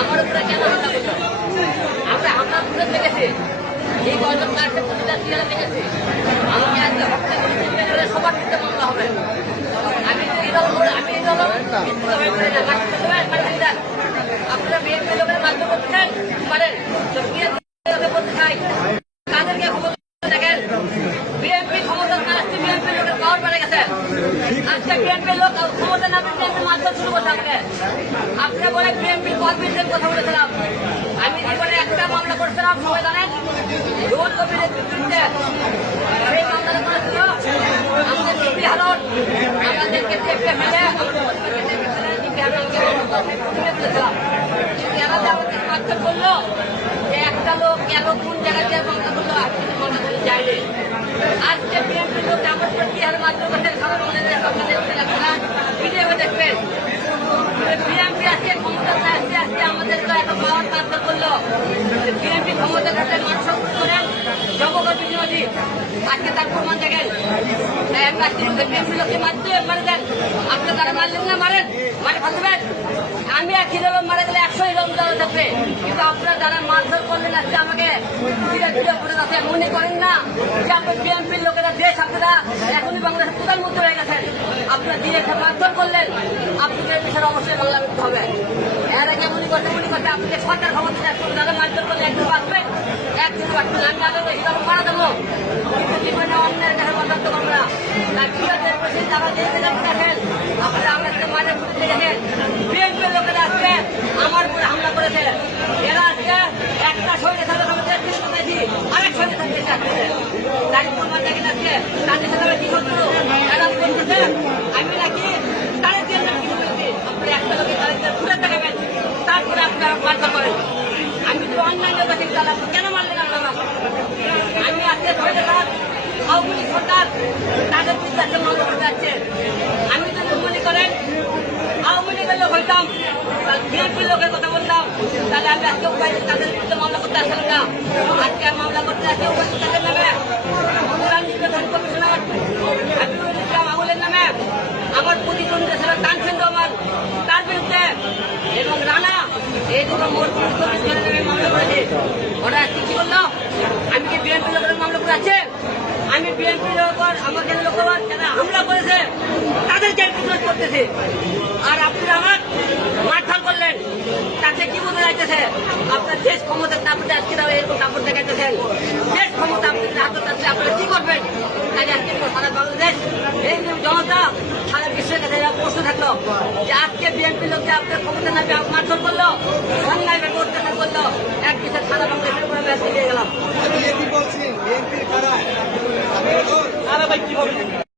আমার উপরে কেন হামলা করলো? আমরা হামলা করে দেখেছি, এই কয়জন তারকে প্রতিটা সিরিয়ালে দেখেছি। আমাকে আজকে হত্যা করে সবার ক্ষেত্রে মামলা হবে। আমি এই দল আপনারা বিএনপি লোকের মাধ্যমে করতেছেন পারেন, বলতে চাই তাদেরকে দেখেন বিএনপি ক্ষমতা আজকে বিএনপি লোকের পাওয়ার বেড়ে গেছে। আজকে বিএনপি লোক ক্ষমতা না বিএনপি মাধ্যমে শুরু করছে আমাকে। আপনি বলে বিএনপি কর্মীদের কথা বলেছিলাম, আমি জীবনে একটা মামলা করেছিলাম সবাই জানেন, রুহুল কবিরের বিরুদ্ধে। সেই মামলাটা করেছিল আমাদের ডিপি হারন, আমাদেরকে চেপে ফেলে আমাদের মাত্র বললো যে একটা লোক কেন কোন জায়গায় যে মামলা করলো আপনি মামলা করে যায়নি। আজকে বিএনপি লোক আমার প্রতি আর মাত্র করতেন খাবার মনে আপনারা ভিডিও দেখবেন। বিএনপি আজকে ক্ষমতা আসছে, আজকে আমাদের এত পাওয়ার কাজ করলো। বিএনপি ক্ষমতা কাছে মানুষ করেন জগৎ বিরোধী, আজকে তার প্রমাণ দেখেন। বিএনপি লোককে মারতে মারে দেন, আপনি তারা মারলেন না, মারেন মারে ফেলবেন। আমি এক হিরো মারা গেলে 100 হিরো দেওয়া থাকবে, কিন্তু আপনারা যারা মারধর করলেন আজকে আমাকে করে যাচ্ছে মনে করেন না যে আপনার বিএনপির লোকেরা দেশ আপনারা এখনই বাংলাদেশের প্রধানমন্ত্রী হয়ে গেছেন। আপনারা দিয়ে মারধর করলেন, আপনাদের বিষয়ে অবশ্যই বাংলা করতে হবে। এর আগে মনে করতে আপনি সরকার ক্ষমতা যারা মারধর করলে একদিন বাঁচবেন, একদিন বাঁচবেন। আমি আগে হিরো মারা দেবো, কিন্তু জীবনে অন্যের কাছে বরদাস্ত করবো না। তারা দেখেন আপনারা আমাদের মাঝে ঘুরতে দেখেন বিএনপির লোকেরা আজকে আমার উপরে হামলা করেছে। এরা আজকে একটা সঙ্গে সাথে আরেক সঙ্গে সাথে দেখেন আজকে তাদের সাথে কি করছো এরা বলতেছে আমি নাকি তাদের জন্য কিছু বলছি। আপনি একটা লোকের তাদের ঘুরে দেখাবেন, তারপরে আপনারা মারধর করেন। আমি তো অন্যান্য কাছে কেন মারলেন আপনারা? আমি আজকে ধরে দেখান আওয়ামী লীগ সরকার তাদের বিরুদ্ধে মামলা করতে যাচ্ছে। আমি যদি মনে করেন আওয়ামী লীগের লোক হইতাম, বিএনপির লোকের কথা বলতাম, তাহলে আমি আজকে তাদের বিরুদ্ধে মামলা করতে আসলাম না। আজকে মামলা করতে আসে তাদের নামে হাবিবুল ইসলাম আমলের নামে, আমার প্রতিদ্বন্দ্বী ছিল তানসিন রহমান তার বিরুদ্ধে, এবং রানা এই দুটো মোট নামে মামলা করেছে। ওরা আজকে কি করলো? আমি কি বিএনপি লোকের মামলা করে আছে? আমি বিএনপির ওপর আমাকে লোকসভা যারা হামলা করেছে তাদেরকে প্রতিরোধ করতেছে, আর আপনি আমার মারধর করলেন। তাতে কি বোঝা যাইতেছে? আপনার দেশ ক্ষমতা তারপরে আজকে এরকম কাপড় দেখাইতেছেন। দেশ ক্ষমতা আপনাদের হাতে থাকলে আপনারা কি করবেন? তাই আজকে সারা বাংলাদেশ এই জনতা সারা বিশ্বের কাছে প্রশ্ন থাকলো যে আজকে বিএনপি লোককে আপনার ক্ষমতা না মারধর করলো অন্যায়